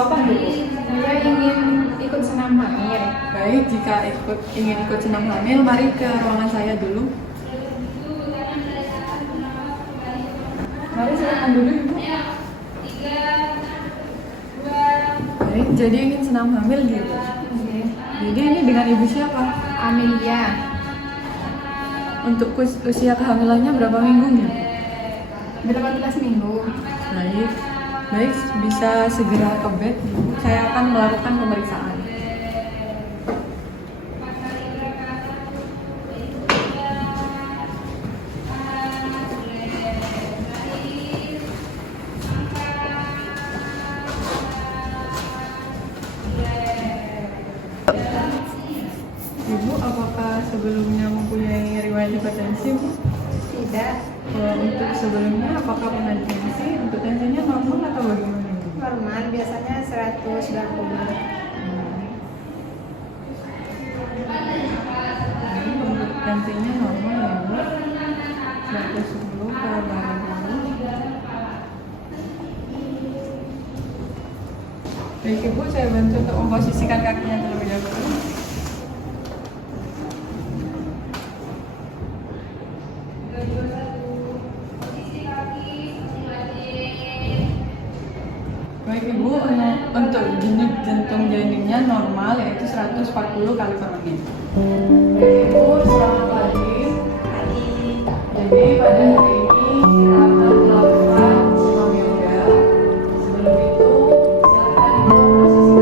apa dulu? Saya ingin ikut senam hamil. Baik, jika ingin ikut senam hamil, mari ke ruangan saya dulu. Mari silakan dulu Ibu. Baik, jadi ingin senam hamil gitu. Jadi ini dengan Ibu siapa? Amelia. Untuk usia kehamilannya berapa minggu nih? 18 minggu. Baik, baik, bisa segera ke bed. Saya akan melakukan pemeriksaan. Ibu, apakah sebelumnya mempunyai riwayat hipertensi, Bu? Tidak. Untuk sebelumnya, apakah pernah ditensi? Untuk tensinya normal atau bagaimana, Ibu? Normal, biasanya 120. Untuk tensinya normal ya, Bu. 110 per 80. Baik Ibu, saya bantu untuk memposisikan kakinya terlebih dahulu. Baik Ibu, untuk denyut jantung janinnya normal yaitu 140 kali per menit. Baik Ibu, selamat pagi. Jadi pada hari ini kita akan melakukan senam yoga. Sebelum itu, silakan Ibu posisikan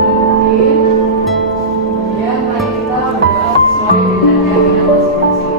diri senyaman mungkin. Kemudian mari kita berdoa sesuai dengan keyakinan masing-masing.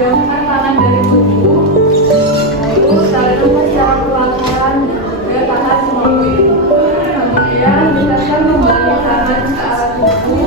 Jauhkan tangan dari tubuh, lalu tarik nafas secara perlahan dan tahan semampu Ibu. Kemudian dekatkan kembali tangan ke arah tubuh.